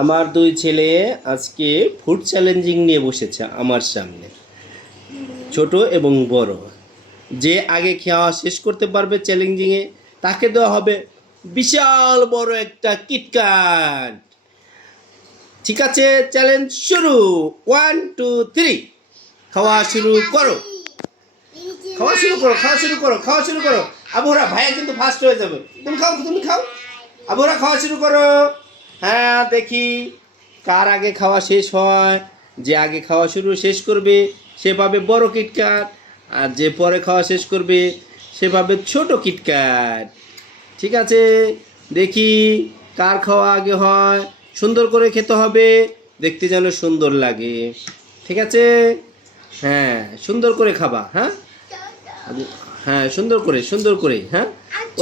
আমার দুই ছেলে আজকে ফুড চ্যালেঞ্জিং নিয়ে বসেছে আমার সামনে, ছোট এবং বড়। যে আগে খাওয়া শেষ করতে পারবে চ্যালেঞ্জিংয়ে তাকে দেওয়া হবে বিশাল বড় একটা কিটক্যাট। ঠিক আছে, চ্যালেঞ্জ শুরু। 1 2 3, খাওয়া শুরু করো, খাওয়া শুরু করো, খাওয়া শুরু করো, খাওয়া শুরু করো। আবুরা ভাইয়া কিন্তু ফার্স্ট হয়ে যাবে। তুমি খাও, তুমি খাও। আবুরা খাওয়া শুরু করো। হ্যাঁ, দেখি কার আগে খাওয়া শেষ হয়। যে আগে খাওয়া শেষ করবে সে পাবে বড় কিটক্যাট, আর যে পরে খাওয়া শেষ করবে সে পাবে ছোট কিটক্যাট। ঠিক আছে, দেখি কার খাওয়া আগে হয়। সুন্দর করে খেতে হবে, দেখতে যেন সুন্দর লাগে। ঠিক আছে, হ্যাঁ সুন্দর করে খাবা। হ্যাঁ হ্যাঁ, সুন্দর করে সুন্দর করে। হ্যাঁ,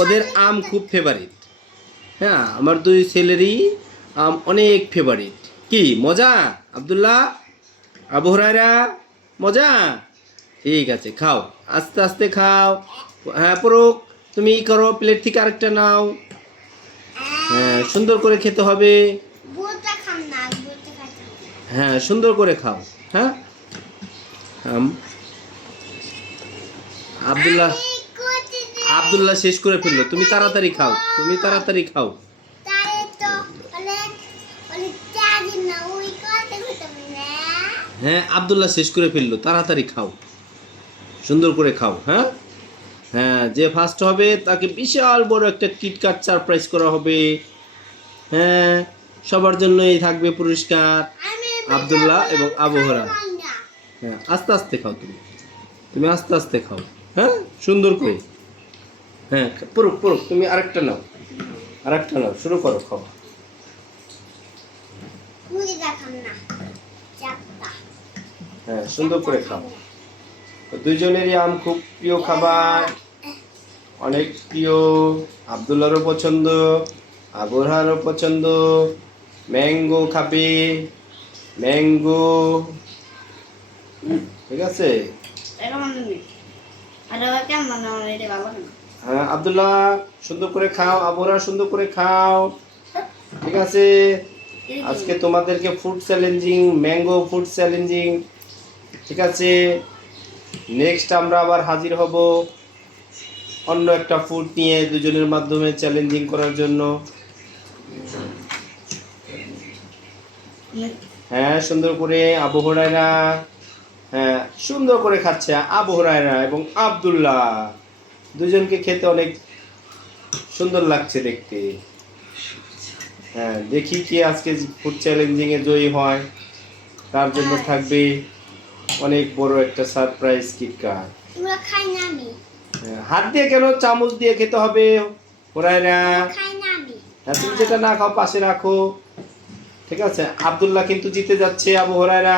ওদের আম খুব ফেভারিট। হ্যাঁ, আমার দুই ছেলেরই আম অনেক ফেভারিট। কি মজা আব্দুল্লাহ, আবু হুরায়রা, মজা। ঠিক আছে, খাও, আস্তে আস্তে খাও। হ্যাঁ পড়ুক, তুমি ই করো, প্লেট থেকে আরেকটা নাও। হ্যাঁ, সুন্দর করে খেতে হবে। হ্যাঁ, সুন্দর করে খাও। হ্যাঁ, আব্দুল্লাহ আব্দুল্লাহ শেষ করে ফেললো। তুমি তাড়াতাড়ি খাও, তুমি তাড়াতাড়ি খাও। হ্যাঁ, আব্দুল্লাহ শেষ করে ফেললো, তাড়াতাড়ি খাও, সুন্দর করে খাও। হ্যাঁ হ্যাঁ, যে ফার্স্ট হবে তাকে বিশাল বড় একটা কিটক্যাট সারপ্রাইজ করা হবে। হ্যাঁ, সবার জন্যই থাকবে পুরস্কার, আব্দুল্লাহ এবং আবু হুরায়রা। হ্যাঁ, আস্তে আস্তে খাও, তুমি তুমি আস্তে আস্তে খাও। হ্যাঁ, সুন্দর করে। হ্যাঁ, পড়ুক পড়ুক, তুমি আরেকটা নাও, আরেকটা নাও, শুরু করো খাওয়া। হ্যাঁ, সুন্দর করে খাও। দুইজনেরই আম খুব প্রিয় খাবার, অনেক প্রিয়। আব্দুল্লাহরও পছন্দ, আবুরহারও পছন্দ। ম্যাঙ্গো খাবে, ম্যাঙ্গো। ঠিক আছে, হ্যাঁ আব্দুল্লাহ সুন্দর করে খাও, আবুরা সুন্দর করে খাও। ঠিক আছে, আজকে তোমাদেরকে food challenging, mango food challenging. ঠিক আছে, নেক্সট আমরা আবার হাজির হব অন্য একটা ফুড নিয়ে, দুজনের মাধ্যমে চ্যালেঞ্জিং করার জন্য। হ্যাঁ, সুন্দর করে আবু হুরায়রা, হ্যাঁ সুন্দর করে খাচ্ছে আবু হুরায়রা এবং আব্দুল্লাহ। দুজনকে খেতে অনেক সুন্দর লাগছে দেখতে। হ্যাঁ, দেখি কি আজকে ফুড চ্যালেঞ্জিংয়ে জয়ী হয়। তার জন্য থাকবে অনেক বড় একটা সারপ্রাইজ কিটক্যাট। হাত দিয়ে কেন, চামচ দিয়ে খেতে হবে হুরায়রা। হ্যাঁ, তুমি যেটা না খাও পাশে রাখো। ঠিক আছে, আব্দুল্লাহ কিন্তু জিতে যাচ্ছে। আবু হুরায়রা,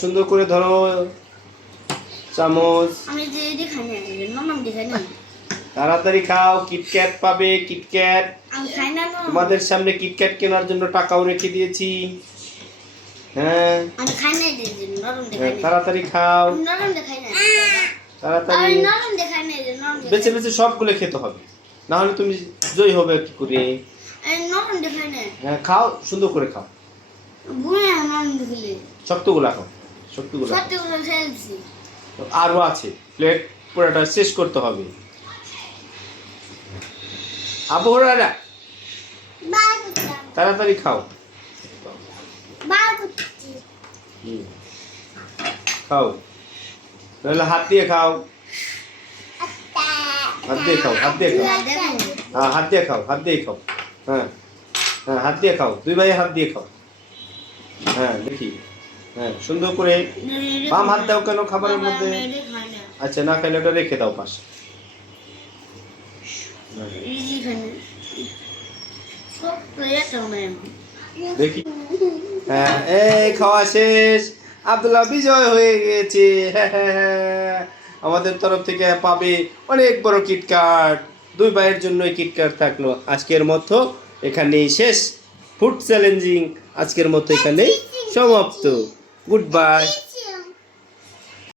সুন্দর করে ধরো চামচ, তাড়াতাড়ি খাও। কিটক্যাট পাবে, কিটক্যাট। তোমাদের সামনে কিটক্যাট কেনার জন্য টাকাও রেখে দিয়েছি। হ্যাঁ, তাড়াতাড়ি খাও, তাড়াতাড়ি। বেছে বেছে সবগুলো খেতে হবে, না হলে তুমি জয়ী হবে কি করে। হ্যাঁ, খাও, সুন্দর করে খাও। শক্তগুলা খাও, শক্তগুলা। আরো আছে, প্লেট পুরোটা শেষ করতে হবে। আবু হুরায়রা, তাড়াতাড়ি খাও, খাও, নাহলে হাত দিয়ে খাও, হাত দিয়ে খাও, হাত দিয়ে খাও। হ্যাঁ, হাত দিয়ে খাও, হাত দিয়ে খাও। হ্যাঁ হ্যাঁ, হাত দিয়ে খাও, দুই ভাই হাত দিয়ে খাও। হ্যাঁ, দেখি। হ্যাঁ, সুন্দর করে। বাম হাত দাও কেন খাবারের মধ্যে? আচ্ছা, না খাইলে ওটা রেখে দাও পাশে। দেখি। হ্যাঁ, এই খাওয়া শেষ, আব্দুল্লাহ বিজয় হয়ে গেছে। আমাদের তরফ থেকে পাবে অনেক বড় কিটক্যাট। দুই ভাইয়ের জন্যই কিটক্যাট থাকলো। আজকের মতো এখানেই শেষ ফুড চ্যালেঞ্জিং, আজকের মতো এখানেই সমাপ্ত। Good bye.